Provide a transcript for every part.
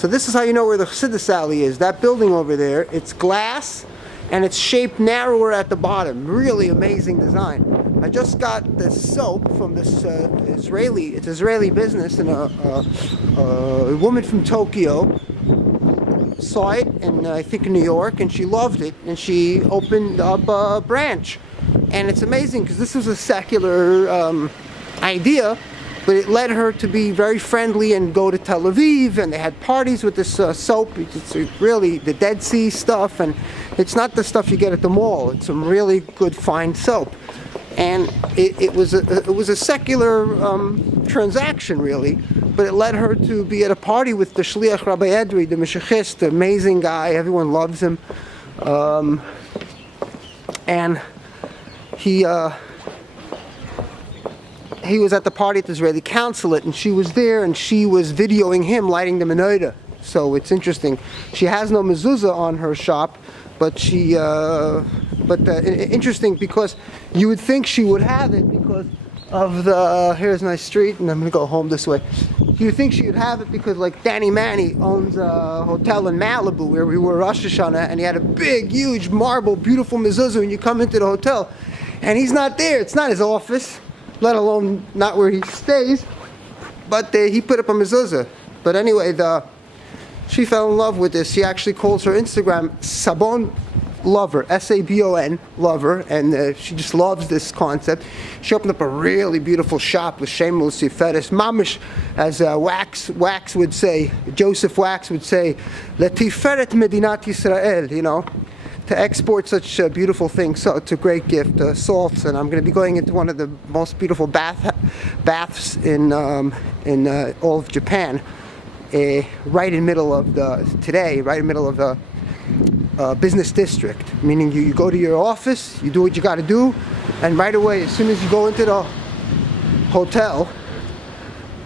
So this is how you know where the Chassiduss alley is. That building over there, it's glass and it's shaped narrower at the bottom. Really amazing design. I just got this soap from this Israeli business, and a woman from Tokyo saw it, and I think in New York, and she loved it, and she opened up a branch. And it's amazing because this was a secular idea, but it led her to be very friendly and go to Tel Aviv, and they had parties with this soap. It's really the Dead Sea stuff, and it's not the stuff you get at the mall. It's some really good fine soap. And it was a secular transaction, really, but it led her to be at a party with the Shliach Rabbi Edry, the Meshachist, the amazing guy. Everyone loves him, and he was at the party at the Israeli consulate, and she was there, and she was videoing him lighting the menorah. So it's interesting. She has no mezuzah on her shop, but interesting because you would think she would have it because of the, here's my street, and I'm going to go home this way. You would think she would have it because, like, Danny Manny owns a hotel in Malibu where we were Rosh Hashanah, and he had a big, huge, marble, beautiful mezuzah when you come into the hotel. And he's not there. It's not his office, let alone not where he stays. But he put up a mezuzah. But anyway, she fell in love with this. She actually calls her Instagram Sabon Lover, S-A-B-O-N, Lover, and she just loves this concept. She opened up a really beautiful shop with shameless Tiferes, mamish, as Wax would say, Joseph Wax would say, Letiferet Medinat Yisrael, you know, to export such beautiful things. So it's a great gift. Salts, and I'm going to be going into one of the most beautiful baths in all of Japan. Right in the middle of the business district, meaning you go to your office, you do what you got to do, and right away, as soon as you go into the hotel,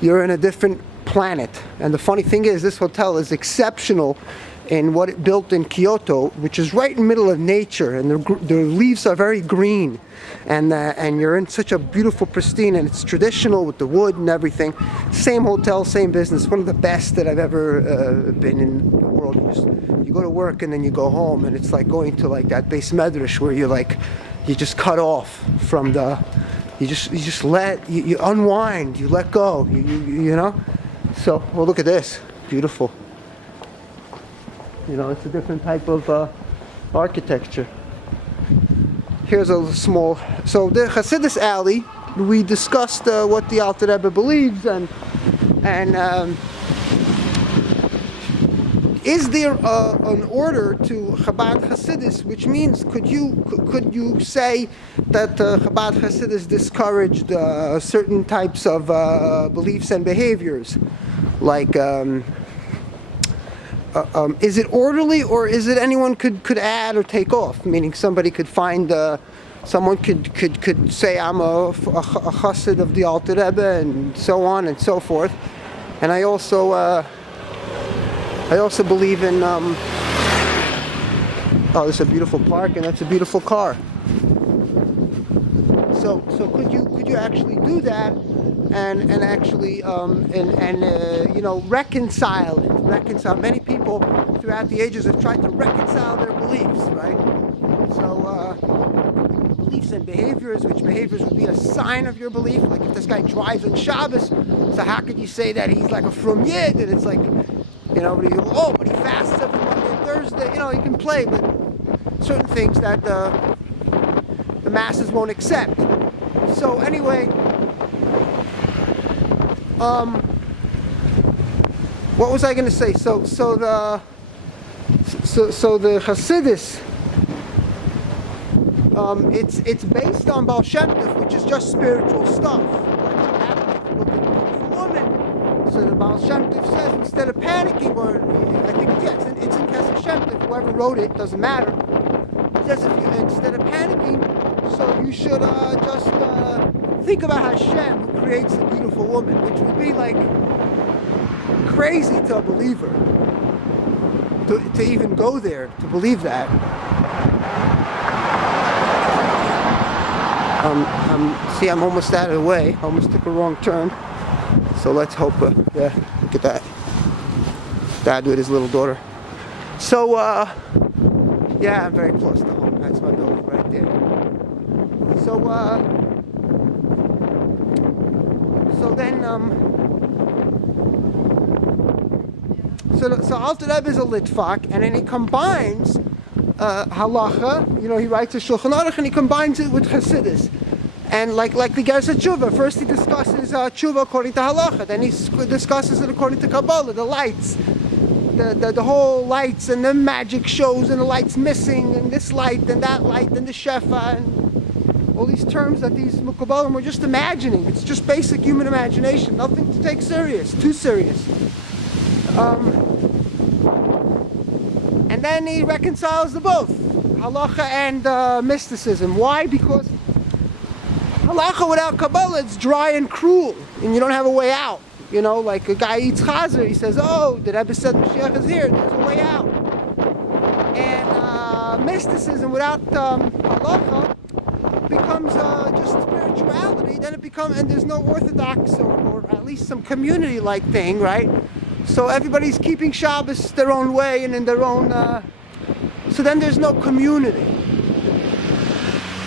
you're in a different planet. And the funny thing is, this hotel is exceptional in what it built in Kyoto, which is right in the middle of nature, and the leaves are very green, and you're in such a beautiful, pristine, and it's traditional with the wood and everything. Same hotel, same business, one of the best that I've ever been in the world. You go to work and then you go home, and it's like going to like that base medrash where you just cut off from you unwind, you let go, you know. So, well, look at this, beautiful. You know, it's a different type of architecture. Here's a small, so the Chassiduss alley, we discussed what the Alter Rebbe believes, and is there an order to Chabad Chassiduss, which means could you say that Chabad Chassiduss discouraged certain types of beliefs and behaviors, like is it orderly, or is it anyone could add or take off? Meaning somebody could find, someone could say I'm a chassid of the Alter Rebbe, and so on and so forth. And I also believe in. Oh, there's a beautiful park, and that's a beautiful car. So could you actually do that? And actually you know, reconcile it. Many people throughout the ages have tried to reconcile their beliefs, right? So beliefs and behaviors, which behaviors would be a sign of your belief. Like if this guy drives on Shabbos, so how could you say that he's like a frum yid? And it's like, you know, but he fasts every Monday and Thursday. You know, he can play, but certain things that the masses won't accept. So anyway. What was I going to say? So the Chassiduss, it's based on Baal Shem Tov, which is just spiritual stuff. Like what happened if you look at a beautiful woman. So the Baal Shem Tov says, instead of panicking, or I think it's in Kesef Shem Tov, whoever wrote it, doesn't matter. It says instead of panicking, so you should just think about Hashem, who creates a beautiful woman, which would be like crazy to a believer to even go there, to believe that. See, I'm almost out of the way. Almost took a wrong turn. So let's hope, yeah, look at that. Dad with his little daughter. So, yeah, I'm very close to home. That's my building right there. So, so Alter Rebbe is a Litvak, and then he combines halacha. You know, he writes a Shulchan Aruch, and he combines it with Chassiduss. And like the Gersa Tshuva, first he discusses Tshuva according to halacha, then he discusses it according to Kabbalah, the lights, the whole lights and the magic shows and the lights missing and this light and that light and the shefa and all these terms that these Mukabalim were just imagining. It's just basic human imagination, nothing to take serious, too serious. And then he reconciles the both, halacha and mysticism. Why? Because halacha without Kabbalah, it's dry and cruel, and you don't have a way out. You know, like a guy eats chazer, he says, oh, the Rebbe said Mashiach is here, there's a way out. And mysticism without halacha becomes just spirituality, then it becomes, and there's no orthodox or at least some community-like thing, right? So everybody's keeping Shabbos their own way and in their own, so then there's no community.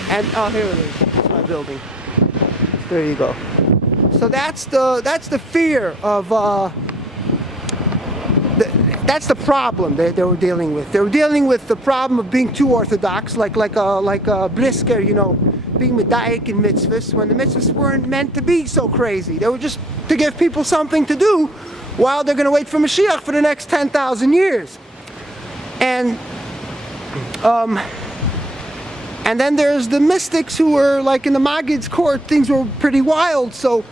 And, oh, here it is, it's my building. There you go. So that's the fear of, that's the problem they were dealing with. They were dealing with the problem of being too orthodox, like a Brisker, you know, being medayik in mitzvahs, when the mitzvahs weren't meant to be so crazy. They were just to give people something to do while they're going to wait for Mashiach for the next 10,000 years. And then there's the mystics who were like in the Maggid's court, things were pretty wild, so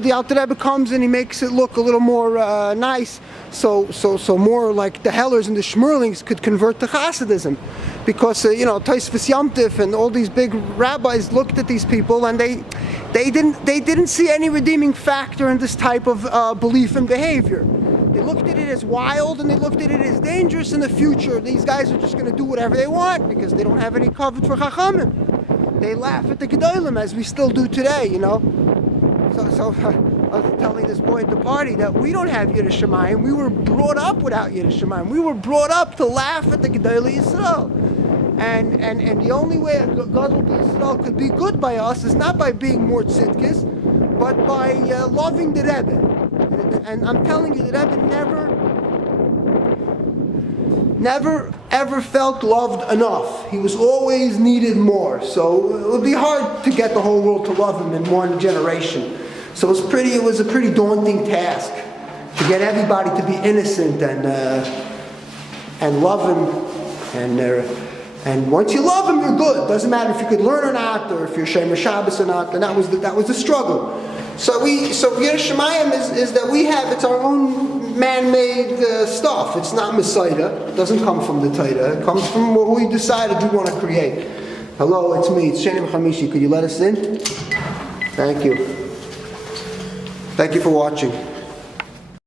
the Alter Rebbe comes and he makes it look a little more nice, so more like the Hellers and the Shmerlings could convert to Chassidism, because you know, Tosfos Yom Tif and all these big rabbis looked at these people and they didn't see any redeeming factor in this type of belief and behavior. They looked at it as wild and they looked at it as dangerous in the future. These guys are just going to do whatever they want because they don't have any kavod for Chachamim. They laugh at the Gedolim as we still do today, you know. So I was telling this boy at the party that we don't have Yiras Shamayim. We were brought up without Yiras Shamayim. We were brought up to laugh at the Gedolei Yisrael. And the only way a Gadol Yisrael could be good by us is not by being more tzidkis, but by loving the Rebbe. And I'm telling you, the Rebbe never ever felt loved enough. He was always needed more. So it would be hard to get the whole world to love him in one generation. So it was a pretty daunting task to get everybody to be innocent and love him. And once you love him, you're good. Doesn't matter if you could learn or not, or if you're Shomer Shabbos or not. And that was the struggle. So Yiras Shamayim is that we have, it's our own man-made stuff. It's not Mesaida. It doesn't come from the Torah. It comes from what we decided we want to create. Hello, it's me. It's Sheni Chamishi. Could you let us in? Thank you. Thank you for watching.